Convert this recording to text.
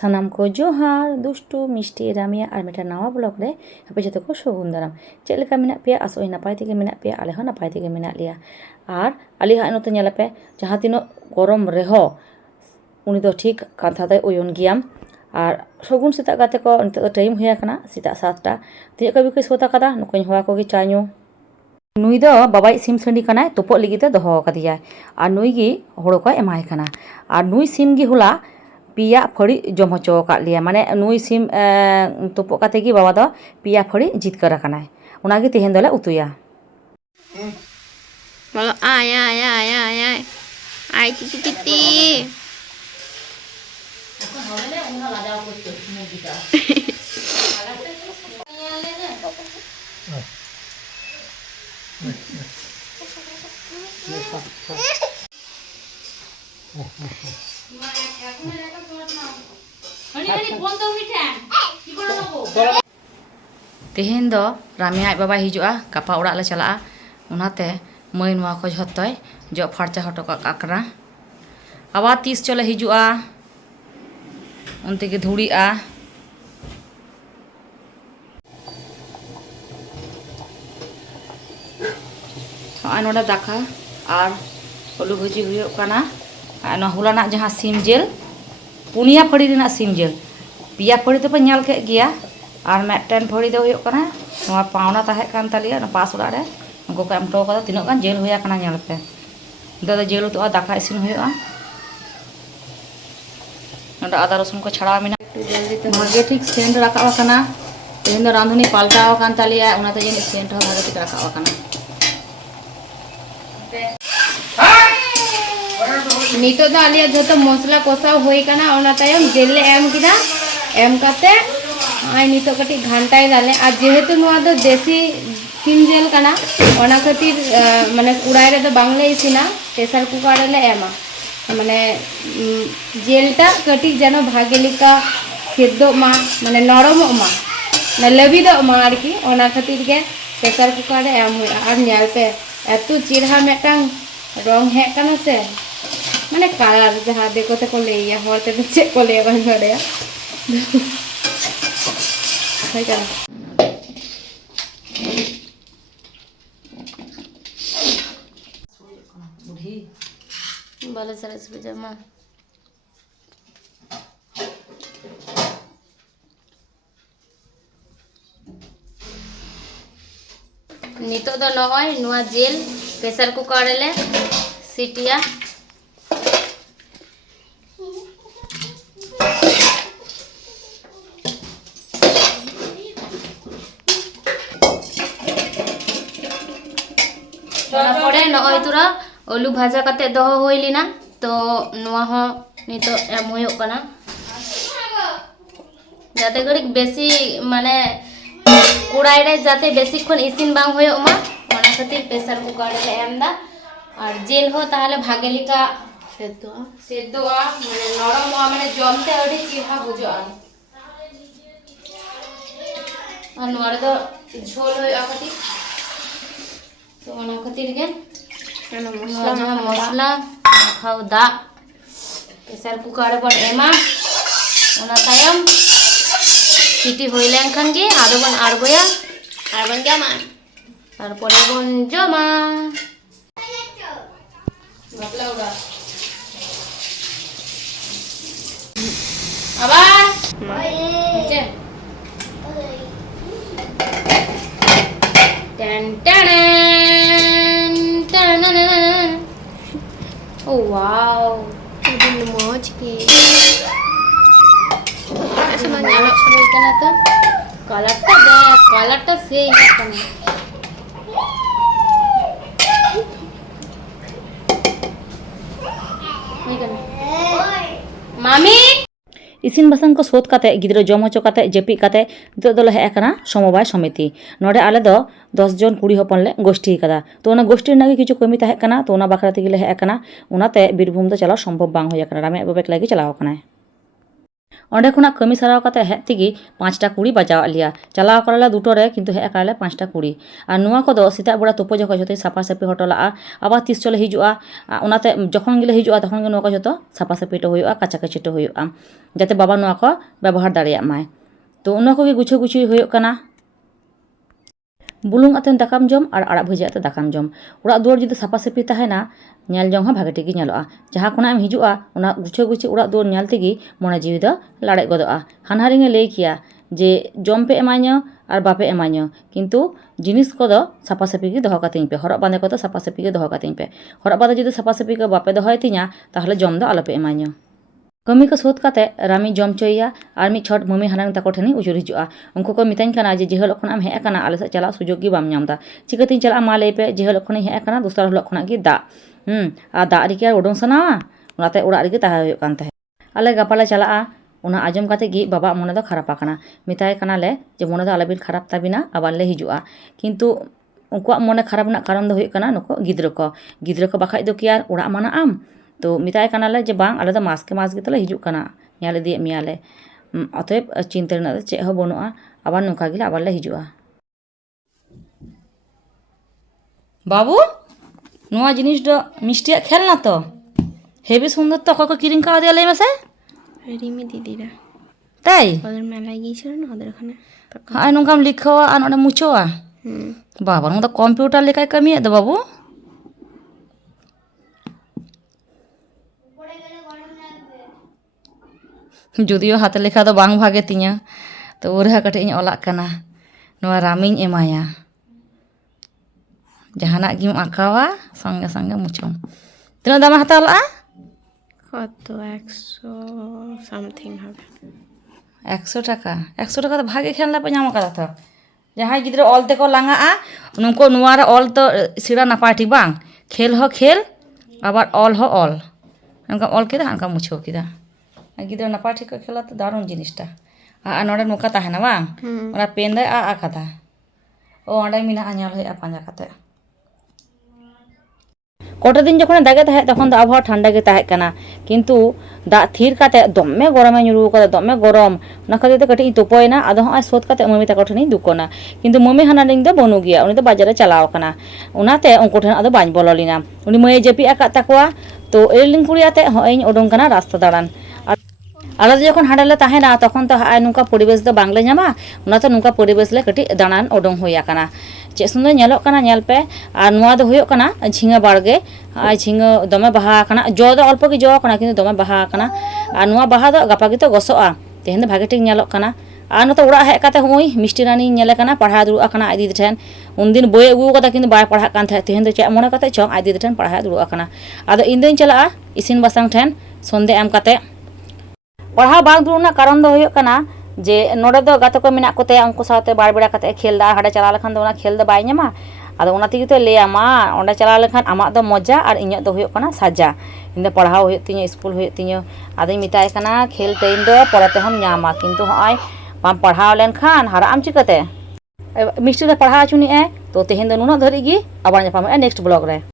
सानाम को जोहार दुष्टू मिष्टि रामिया और मेटा नवा ब्लॉग रे हपे जो को सगुन दाराम चेक लेका मेना पे आसोई नपाय तेगे मेना पे आले हो नपाय तेगे मेना लिया और आली हा नोते नेलापे जहाँ तीनो गरम रेहो उनी दो ठीक कांथा दय उयन गियाम और सगुन सेता गाते को नितो टाइम हुया कना सेता 7टा तिया कबि को सोता कदा नुकनि हवा को गी चाñu नुई दो बाबाई सिम संडी कनाय तोपो लिगिते दोहो कदिया और नुई गी होड़ो को एमाय कना और नुई सिम गी हुला पिया फड़ी जम हचो का लिया माने नुई सिम तोपो काते गी बाबा दो पिया फड़ी जितकर कनाय उनागी तेहेन दोले उतुया बोलो आय आय आय आय आय आय टिटी टिटी तेहेन दो रामिया आज बाबा हिजुआ गापा ओड़ा ले चला उनाते मई नुआ को झोतय जो फरचा हटो काकरा आवा 30 चले हिजुआ उनते के धुड़ीआ आय नोडा दाका और आलू भाजी हुयो काना आय हुलाना जहाँ सिम जेल पुनिया फड़ी रेना सिम जेल पिया फड़ी तो पे ᱧᱮᱞ के गिया और मेटन फड़ी दो हुयो काना नोआ पावना ताहे कान तालिया ना पास उड़ा रे उनको को एमटो कदा तिनो गान जेल हुया काना ᱧᱮल पे दादा जेल तो दाका इसिन हुयोआ नोडा आदा रसुन को छाड़ा मेना भागे ठीक सेंट राका काना तेहेन दो रांधुनी पाल्टाव कान तालिया उनाते जेनि सेंट हो भागे ठीक राका काना नितो दा आलिया जो मसला कषाव होई काना ओना तायम जेल ले एम किदा एम काते आय नितो कटी घंटाय दाले आ जेहेतु नुआ दो देसी सिम जेल काना ओना खातिर माने कुड़ाय रे दो बांगले इसिना प्रेसार कुकर ले एमा माने जेलटा कटी जेनो भागे लिका सेद्धो मा माने नरमो मा ना लबिदो मा आरकी ओना खातिर के प्रेसार कुकर रे एम हुआ और ᱧᱮᱞ पे एतु चिरहा मेटांग रंग हे काना से माने कलर जहाँ देखो तो को लेया होते तो चेक को लेया बन गया है क्या बाले सरस पजामा नितो दो नय नुआ जेल प्रेसार कुकर ले सिटिया नय तुरा आलू भाजा काते दोहो होई लिना तो नुआ हो नितो एम होयो कना जाते घड़ी बेसी माने कुड़ाई रे जाते बेसी खन इसिन बांग होयो मा ओना खातिर प्रेसार कुकर ले एम दा और जेल हो ताहले भागे लिका सेद्धोआ माने नरमोआ माने जमते अडी चिहा बुझोआ और नुआ दो झोल होयो खातिर तो ओना खातिर के मसला खाओ दा प्रेसार कुकर बन एमा ओना तायम सीटी होई लेनखान गे आदो बन आरगोया आर बन जामा तारपरे बन जमा बापला उड़ा आबार अच्छा टन टन oh wow ini moj ki sama nyalok semua ikan itu kalat sih ikan mami इसिन बासन को सोध काते गिद्रा जम हचो काते जपी काते नितो दोले हे एकना समवाय समिति नोडे आले दो 10 जन कुड़ी हपन ले गोष्ठी कदा तो ओना गोष्ठी नागे किछु कमी ताहे कना तो ओना बाखरा तेगे हे एकना ओनाते बीरभूम दो चला संभव बांग होय एकना रामे बाबा एकलागी चलाव कना ᱚᱸᱰᱮ ᱠᱷᱚᱱᱟᱜ ᱠᱟᱹᱢᱤ ᱥᱟᱨᱟᱣ ᱠᱟᱛᱮ ᱦᱮᱡ ᱛᱮᱜᱮ 5টা 20 ᱵᱟᱡᱟᱣᱟᱫ ᱞᱮᱭᱟ ᱪᱟᱞᱟᱣ ᱠᱟᱱᱟᱞᱮ 2টো ᱨᱮ ᱠᱤᱱᱛᱩ ᱦᱮᱡ ᱟᱠᱟᱱᱟᱞᱮ 5টা 20 ᱟᱨ ᱱᱚᱣᱟ ᱠᱚᱫᱚ ᱥᱮᱛᱟᱜ ᱵᱮᱲᱟ ᱛᱩᱯᱩ ᱡᱚᱠᱷᱚᱱ ᱡᱚᱛᱚ ᱥᱟᱯᱷᱟ ᱥᱟᱹᱯᱷᱤ ᱦᱚᱴᱚ ᱞᱟᱜᱼᱟ ᱟᱵᱟᱨ ᱛᱤᱥ ᱪᱚᱞᱮ ᱦᱤᱡᱩᱜᱼᱟ ᱚᱱᱟᱛᱮ ᱡᱚᱠᱷᱚᱱ ᱜᱮᱞᱮ ᱦᱤᱡᱩᱜᱼᱟ ᱛᱚᱠᱷᱚᱱ ᱜᱮ ᱱᱚᱣᱟ ᱠᱚ ᱡᱚᱛᱚ ᱥᱟᱯᱷᱟ ᱥᱟᱹᱯᱷᱤ ᱦᱚᱴᱚ ᱦᱩᱭᱩᱜᱼᱟ ᱠᱟᱪᱟᱠᱟᱪᱤ ᱦᱚᱴᱚ ᱦᱩᱭᱩᱜᱼᱟ ᱡᱟᱛᱮ ᱵᱟᱵᱟ ᱱᱚᱣᱟ ᱠᱚ ᱵᱮᱵᱚᱦᱟᱨ ᱫᱟᱲᱮᱭᱟᱜ ᱢᱟᱭ ᱛᱚ ᱚᱱᱟ ᱠᱚᱜᱮ ᱜᱩᱪᱷᱟᱹ ᱜᱩᱪᱷᱤ ᱦᱩᱭᱩᱜ ᱠᱟᱱᱟ ᱵᱩᱞᱩᱝ ᱟᱛᱮ ᱫᱟᱠᱟᱢ ᱡᱚᱢ ᱟᱨ ᱟᱲᱟᱜ ᱵᱷᱟᱹᱡᱤ ᱟᱛᱮ ᱫᱟᱠᱟᱢ ᱡᱚᱢ ᱚᱲᱟᱜ ᱫᱩᱣᱟᱹᱨ ᱡᱩᱫᱤ ᱥᱟᱯᱷᱟ ᱥᱟᱹᱯᱷᱤ ᱛᱟᱦᱮᱱᱟ ᱧᱮᱞ ᱡᱚᱝ ᱦᱚᱸ ᱵᱷᱟᱜᱮ ᱴᱷᱤᱠ ᱜᱮ ᱧᱮᱞᱚᱜᱼᱟ ᱡᱟᱦᱟᱸ ᱠᱷᱚᱱᱟᱜ ᱮᱢ ᱦᱤᱡᱩᱜᱼᱟ ᱚᱱᱟ ᱜᱩᱪᱷᱟᱹ ᱜᱩᱪᱷᱤ ᱚᱲᱟᱜ ᱫᱩᱣᱟᱹᱨ ᱧᱮᱞ ᱛᱮᱜᱮ ᱢᱚᱱᱮ ᱡᱤᱣᱤ ᱫᱚ ᱞᱟᱲᱮᱡ ᱜᱚᱫᱚᱜᱼᱟ ᱦᱟᱱᱦᱟᱨᱤᱧ ᱞᱟᱹᱭ ᱠᱮᱭᱟ ᱡᱮ ᱡᱚᱢ ᱯᱮ ᱮᱢᱟᱧᱟ ᱟᱨ ᱵᱟᱯᱮ ᱮᱢᱟᱧᱟ ᱠᱤᱱᱛᱩ ᱡᱤᱱᱤᱥ ᱠᱚᱫᱚ ᱥᱟᱯᱷᱟ ᱥᱟᱹᱯᱷᱤ ᱜᱮ ᱫᱚᱦᱚ ᱠᱟᱹᱛᱤᱧ ᱯᱮ ᱦᱚᱨᱚᱜ ᱵᱟᱸᱫᱮ ᱠᱚᱫᱚ ᱥᱟᱯᱷᱟ ᱥᱟᱹᱯᱷᱤ ᱜᱮ ᱫᱚᱦᱚ ᱠᱟᱹᱛᱤᱧ ᱯᱮ ᱦᱚᱨᱚᱜ ᱵᱟᱸᱫᱮ ᱡᱩᱫᱤ ᱥᱟᱯᱷᱟ ᱥᱟᱹᱯᱷᱤ ᱜᱮ ᱵᱟᱯᱮ ᱫᱚᱦᱚᱭ ᱛᱤᱧᱟ ᱛᱟᱦᱚᱞᱮ ᱡᱚᱢ ᱫᱚ ᱟᱞᱚᱯᱮ ᱮᱢᱟᱧᱟ ᱠᱟᱹᱢᱤ ᱠᱚ ᱥᱳধ ᱠᱟᱛᱮ ᱨᱟᱢᱤ ᱡᱚᱢ ᱪᱚᱭᱮᱭᱟ ᱟᱨ ᱢᱤᱫ ᱪᱷᱚᱴ ᱢᱟᱢᱤ ᱦᱟᱱᱟᱝ ᱛᱟᱠᱚ ᱴᱷᱮᱱᱤᱧ ᱩᱪᱩᱨ ᱦᱤᱡᱩᱜᱼᱟ ᱩᱱᱠᱩ ᱠᱚ ᱢᱤᱛᱟᱹᱧ ᱠᱟᱱᱟ ᱡᱮ ᱦᱤᱞᱳᱜ ᱠᱷᱚᱱᱟᱜ ᱮᱢ ᱦᱮᱡ ᱟᱠᱟᱱᱟ ᱟᱞᱮ ᱥᱮᱫ ᱪᱟᱞᱟᱜ ᱥᱩᱡᱳᱜ ᱜᱮ ᱵᱟᱢ ᱧᱟᱢ ᱮᱫᱟ ᱪᱤᱠᱟᱹᱛᱤᱧ ᱪᱟᱞᱟᱜᱼᱟ ᱢᱟ ᱞᱟᱹᱭ ᱯᱮ ᱡᱮ ᱦᱤᱞᱳᱜ ᱠᱷᱚᱱᱤᱧ ᱦᱮᱡ ᱟᱠᱟᱱᱟ ᱫᱚᱥᱟᱨ ᱦᱤᱞᱳᱜ ᱠᱷᱚᱱᱟᱜ ᱜᱮ ᱫᱟᱜ ᱟᱨ ᱫᱟᱜ ᱨᱮᱜᱮ ᱟᱨ ᱩᱰᱩᱝ ᱥᱟᱱᱟᱣᱟ ᱚᱱᱟᱛᱮ ᱚᱲᱟᱜ ᱨᱮᱜᱮ ᱛᱟᱦᱮᱸ ᱦᱩᱭᱩᱜ ᱠᱟᱱ ᱛᱟᱦᱮᱸᱫ ᱟᱞᱮ ᱜᱟᱯᱟ ᱞᱮ ᱪᱟᱞᱟᱜᱼᱟ ᱚᱱᱟ ᱟᱸᱡᱚᱢ ᱠᱟᱛᱮ ᱜᱮ ᱵᱟᱵᱟᱣᱟᱜ ᱢᱚᱱᱮ ᱫᱚ ᱠᱷᱟᱨᱟᱯ ᱟᱠᱟᱱᱟ ᱢᱮᱛᱟᱭ ᱠᱟᱱᱟᱞᱮ ᱡᱮ ᱢᱚᱱᱮ ᱫᱚ ᱟᱞᱚᱵᱤᱱ ᱠᱷᱟᱨᱟᱯ ᱛᱟᱵᱤᱱᱟ ᱟᱵᱟᱨ ᱞᱮ ᱦᱤᱡᱩᱜᱼᱟ ᱠᱤᱱᱛᱩ ᱩᱱᱠᱩᱣᱟᱜ ᱢᱚᱱᱮ ᱠᱷᱟᱨᱟᱯ ᱨᱮᱱᱟᱜ ᱠᱟᱨᱚᱱ ᱫᱚ ᱦᱩᱭᱩᱜ ᱠᱟᱱᱟ ᱱᱩᱠᱩ ᱜᱤᱫᱽᱨᱟᱹ ᱠᱚ ᱵᱟᱠᱷᱟᱡ ᱫᱚ ᱠᱤ ᱟᱨ ᱚᱲᱟᱜ ᱢᱟᱱᱟᱜ ᱟᱢ ᱛᱚ ᱢᱮᱛᱟᱭ ᱠᱟᱱᱟᱞᱮ ᱡᱮ ᱵᱟᱝ ᱟᱞᱮ ᱫᱚ ᱢᱟᱥᱠᱮ ᱢᱟᱥ ᱜᱮᱛᱚᱞᱮ ᱦᱤᱡᱩᱜ ᱠᱟᱱᱟ ᱧᱮᱞ ᱤᱫᱤᱭᱮᱫ ᱢᱮᱭᱟᱞᱮ অতএব চিন্তা ᱨᱮᱱᱟᱜ ᱫᱚ ᱪᱮᱫ ᱦᱚᱸ ᱵᱟᱹᱱᱩᱜᱼᱟ আবার ᱱᱚᱝᱠᱟ ᱜᱮᱞᱮ আবার ᱞᱮ ᱦᱤᱡᱩᱜᱼᱟ বাবু নোয়া জিনিস ᱫᱚ মিষ্টিয়াᱜ খেলনা তো হেভি সুন্দর তো অকয় কো কিরিং কাওয়া দিয়া লই মেসে রিমি দিদিরা তাই ওদের মেলায় গিয়েছিল না ওদের ওখানে ᱦᱟᱸᱜ ᱱᱚᱝᱠᱟᱢ ᱞᱤᱠᱷᱟᱹᱣᱟ ᱟᱨ ᱱᱚᱰᱮ ᱢᱩᱪᱷᱟᱹᱣᱟ ᱵᱟᱵᱟ ᱱᱚᱣᱟ ᱫᱚ ᱠᱚᱢᱯᱤউᱴᱟর ᱞᱮᱠᱟᱭ ᱠᱟᱹᱢᱤᱭᱮᱫ ᱫᱚ ᱵᱟᱵᱩ যদিও হাতে লেখা ᱫᱚ ᱵᱟᱝ ᱵᱷᱟᱜᱮ ᱛᱤᱧᱟᱹ ᱛᱚ ᱨᱮᱦᱚᱸ ᱠᱟᱹᱴᱤᱡ ᱤᱧ ᱚᱞᱟᱜ ᱠᱟᱱᱟ ᱱᱚᱣᱟ ᱨᱟᱢᱤᱧ ᱮᱢᱟᱭᱟ ᱡᱟᱦᱟᱱᱟᱜ ᱜᱮᱢ ᱟঁᱠᱟᱣᱟ ᱥᱚᱸᱜᱮ ᱥᱚᱸᱜᱮ ᱢᱩᱪᱷᱟᱹᱣ ᱛᱤᱱᱟᱹᱜ ᱫᱟᱢᱮ ᱦᱟᱛᱟᱣ ᱞᱟᱜᱼᱟ কত 100 সামথিং হবে 100 টাকা 100 টাকা তো ভাগে খেলনা পে ᱧᱟᱢ ᱟᱠᱟᱫᱟ ᱛᱚ ᱡᱟᱦᱟᱸᱭ ᱜᱤᱫᱽᱨᱟᱹ ᱚᱞ ᱛᱮᱠᱚ ᱞᱟᱸᱜᱟᱜᱼᱟ ᱱᱩᱠᱩ ᱱᱚᱣᱟ ᱨᱮ ᱚᱞ ᱛᱚ ᱥᱮᱬᱟ ᱱᱟᱯᱟᱭ ᱴᱷᱤᱠ ᱵᱟᱝ ᱠᱷᱮᱞ ᱦᱚᱸ ᱠᱷᱮᱞ ᱟᱵᱟᱨ ᱚᱞ ᱦᱚᱸ ᱚᱞ ᱚᱱᱠᱟᱢ ᱚᱞ ᱠᱮᱫᱟ ᱚᱱᱠᱟᱢ ᱢᱩᱪᱷᱟᱹᱣ ᱠᱮᱫᱟ ᱜᱤᱫᱽᱨᱟᱹ ᱱᱟᱯᱟᱭ ᱴᱷᱤᱠ ᱠᱚ ᱠᱷᱮᱞᱟ ᱛᱚ ᱫᱟᱨᱩণ ᱡᱤᱱᱤᱥটা ᱟᱨ ᱱᱚᱰᱮ ᱱᱚᱝᱠᱟ ᱛᱟᱦᱮᱱᱟ ᱵᱟᱝ ᱚᱱᱟ ᱯᱮᱱ ᱫᱚᱭ ᱟᱜ ᱟᱠᱟᱫᱟ ᱚ ᱚᱸᱰᱮ ᱢᱮᱱᱟᱜᱼᱟ ᱧᱮᱞ ᱦᱩᱭᱩᱜᱼᱟ ᱯᱟᱸᱡᱟ ᱠᱟᱛᱮ কটা দিন যখন দাগে তাহে তখন তো আবহাওয়া ঠান্ডা গে তাহে কানা কিন্তু দাগ থির কাতে দমে গরমে ᱧᱩᱨᱩ ᱠᱟᱫᱟ দমে গরম ᱚᱱᱟ ᱠᱷᱟᱹᱛᱤᱨ ᱛᱮ ᱠᱟᱹᱴᱤᱡ ᱤᱧ ᱛᱩᱯᱚᱭᱮᱱᱟ ᱟᱫᱚ ᱦᱚᱸᱜᱼᱚᱭ ᱥᱳᱫ ᱠᱟᱛᱮ ᱢᱟᱢᱤ ᱛᱟᱠᱚ ᱴᱷᱮᱱᱤᱧ ᱫᱩᱠᱚᱱᱟ ᱠᱤᱱᱛᱩ ᱢᱟᱢᱤ ᱦᱟᱱᱟᱨᱤᱧ ᱫᱚ ᱵᱟᱹᱱᱩᱜ ᱜᱮᱭᱟ ᱩᱱᱤ ᱫᱚ ᱵᱟᱡᱟᱨᱮ ᱪᱟᱞᱟᱣ ᱟᱠᱟᱱᱟ ᱚᱱᱟᱛᱮ ᱩᱱᱠᱩ ᱴᱷᱮᱱ ᱟᱫᱚ ᱵᱟᱹᱧ ᱵᱚᱞᱚ ᱞᱮᱱᱟ ᱩᱱᱤ ᱢᱟᱹᱭᱮ ᱡᱟᱹᱯᱤᱫ ᱟᱠᱟᱫ ᱛᱟᱠᱚᱣᱟ ᱛᱚ ᱮᱨᱤᱞᱤᱧ ᱠᱩᱲᱤ ᱟᱛᱮ ᱦᱚᱸᱜᱼᱚᱭ ᱤᱧ ᱩᱰᱩᱝ ᱠᱟᱱᱟ ᱨᱟᱥᱛᱟ ᱫᱟᱬᱟᱱ ᱟᱞᱮ ᱫᱚ ᱡᱚᱠᱷᱚᱱ ᱦᱟᱸᱰᱮ ᱞᱮ ᱛᱟᱦᱮᱱᱟ ᱛᱚᱠᱷᱚᱱ ᱛᱚ ᱦᱟᱸᱜ ᱱᱚᱝᱠᱟ ᱯᱚᱨᱤᱵᱮᱥ ᱫᱚ ᱵᱟᱝᱞᱮ ᱧᱟᱢᱟ ᱚᱱᱟᱛᱮ ᱱᱚᱝᱠᱟ ᱯᱚᱨᱤᱵᱮᱥ ᱞᱮ ᱠᱟᱹᱴᱤᱡ ᱫᱟᱬᱟᱱ ᱩᱰᱩᱝ ᱦᱩᱭ ᱟᱠᱟᱱᱟ ᱪᱮᱫ ᱥᱩন্দᱚᱨ ᱧᱮᱞᱚᱜ ᱠᱟᱱᱟ ᱧᱮᱞ ᱯᱮ ᱟᱨ ᱱᱚᱣᱟ ᱫᱚ ᱦᱩᱭᱩᱜ ᱠᱟᱱᱟ ᱡᱷᱤᱸᱜᱟᱹ ᱵᱟᱲᱜᱮ ᱟᱨ ᱡᱷᱤᱸᱜᱟᱹ ᱫᱚᱢᱮ ᱵᱟᱦᱟ ᱟᱠᱟᱱᱟ ᱡᱚ ᱫᱚ ᱚল্ᱯᱚ ᱜᱮ ᱡᱚ ᱟᱠᱟᱱᱟ ᱠᱤᱱᱛᱩ ᱫᱚᱢᱮ ᱵᱟᱦᱟ ᱟᱠᱟᱱᱟ ᱟᱨ ᱱᱚᱣᱟ ᱵᱟᱦᱟ ᱫᱚ ᱜᱟᱯᱟ ᱜᱮᱛᱚ ᱜᱚᱥᱚᱜᱼᱟ ᱛᱮᱦᱮᱧ ᱫᱚ ᱵᱷᱟᱜᱮ ᱴᱷᱤᱠ ᱧᱮᱞᱚᱜ ᱠᱟᱱᱟ ᱟᱨ ᱱᱚᱛᱮ ᱚᱲᱟᱜ ᱦᱮᱡ ᱠᱟᱛᱮ ᱦᱚᱸᱜᱼᱚᱭ ᱢᱤষ্টি ᱨᱟᱱᱤᱧ ᱧᱮᱞᱮ ᱠᱟᱱᱟ ᱯᱟᱲᱦᱟᱣ ᱫᱩᱲᱩᱵ ᱟᱠᱟᱱᱟ ᱟᱡ ᱫᱤᱫᱤ ᱴᱷᱮᱱ ᱩᱱᱫᱤᱱ ᱵᱳᱭ ᱟᱹᱜᱩ ᱟᱠᱟᱫᱟ ᱠᱤᱱᱛᱩ ᱵᱟᱭ ᱯᱟᱲᱦᱟᱜ ᱠᱟᱱ ᱛᱟᱦᱮᱸᱫ ᱛᱮᱦᱮᱧ ᱫᱚ ᱪᱮᱫ ᱢᱚᱱᱮ ᱠᱟᱛᱮ ᱪᱚᱝ ᱟᱡ ᱫᱤᱫᱤ ᱴᱷᱮᱱ ᱯᱟᱲᱦᱟᱣ ᱫᱩᱲᱩᱵ ᱟᱠᱟᱱᱟ ᱟᱫᱚ ᱤᱧ ᱫᱚᱧ ᱪᱟᱞᱟᱜᱼᱟ ᱤᱥᱤᱱ ᱵᱟᱥᱟᱝ ᱴᱷᱮᱱ ᱥᱚᱱᱫᱷᱮ ᱮᱢ ᱠᱟᱛᱮ ᱯᱟᱲᱦᱟᱣ ᱵᱟᱝ ᱫᱩᱲᱩᱵ ᱨᱮᱱᱟᱜ ᱠᱟᱨᱚᱱ ᱫᱚ ᱦᱩᱭᱩᱜ ᱠᱟᱱᱟ ᱡᱮ ᱱᱚᱰᱮ ᱫᱚ ᱜᱟᱛᱮ ᱠᱚ ᱢᱮᱱᱟᱜ ᱠᱚᱛᱮ ᱩᱱᱠᱩ ᱥᱟᱶᱛᱮ ᱵᱟᱨ ᱵᱮᱲᱟ ᱠᱟᱛᱮ ᱠᱷᱮᱞ ᱫᱟ ᱦᱟᱸᱰᱮ ᱪᱟᱞᱟᱣ ᱞᱮᱠᱷᱟᱱ ᱫᱚ ᱚᱱᱟ ᱠᱷᱮᱞ ᱫᱚ ᱵᱟᱭ ᱧᱟᱢᱟ ᱟᱫᱚ ᱚᱱᱟ ᱛᱮᱜᱮ ᱛᱚ ᱞᱟᱹᱭᱟ ᱢᱟ ᱚᱸᱰᱮ ᱪᱟᱞᱟᱣ ᱞᱮᱠᱷᱟᱱ ᱟᱢᱟᱜ ᱫᱚ ᱢᱚᱡᱟ ᱟᱨ ᱤᱧᱟᱹᱜ ᱫᱚ ᱦᱩᱭᱩᱜ ᱠᱟᱱᱟ ᱥᱟᱡᱟ ᱤᱧ ᱫᱚ ᱯᱟᱲᱦᱟᱣ ᱦᱩᱭᱩᱜ ᱛᱤᱧᱟᱹ ᱥᱠᱩᱞ ᱦᱩᱭᱩᱜ ᱛᱤᱧᱟᱹ ᱟᱫᱚᱧ ᱢᱮᱛᱟᱭ ᱠᱟᱱᱟ ᱠᱷᱮᱞ ᱴᱟᱭᱤᱢ ᱫᱚ ᱯᱚᱨᱮ ᱛᱮᱦᱚᱢ ᱧᱟᱢᱟ ᱠᱤᱱᱛᱩ ᱦᱚᱸᱜᱼᱚᱭ ᱵᱟᱢ ᱯᱟᱲᱦᱟᱣ ᱞᱮᱱᱠᱷᱟᱱ ᱦᱟᱨᱟᱜ ᱟᱢ ᱪᱤᱠᱟᱹᱛᱮ ᱢᱤষ্টি ᱫᱚ ᱯᱟᱲᱦᱟᱣ ᱦᱚᱪᱚᱱᱤᱡᱼᱟᱭ ᱛᱚ ᱛᱮᱦᱮᱧ ᱫᱚ ᱱᱩᱱᱟᱹᱜ ᱫᱷᱟᱹᱨᱤᱡ ᱜᱮ ᱟᱵᱟᱨ ᱧᱟᱯᱟᱢᱚᱜᱼᱟ ᱱᱮᱠᱥᱴ ᱵᱞᱚᱜ ᱨᱮ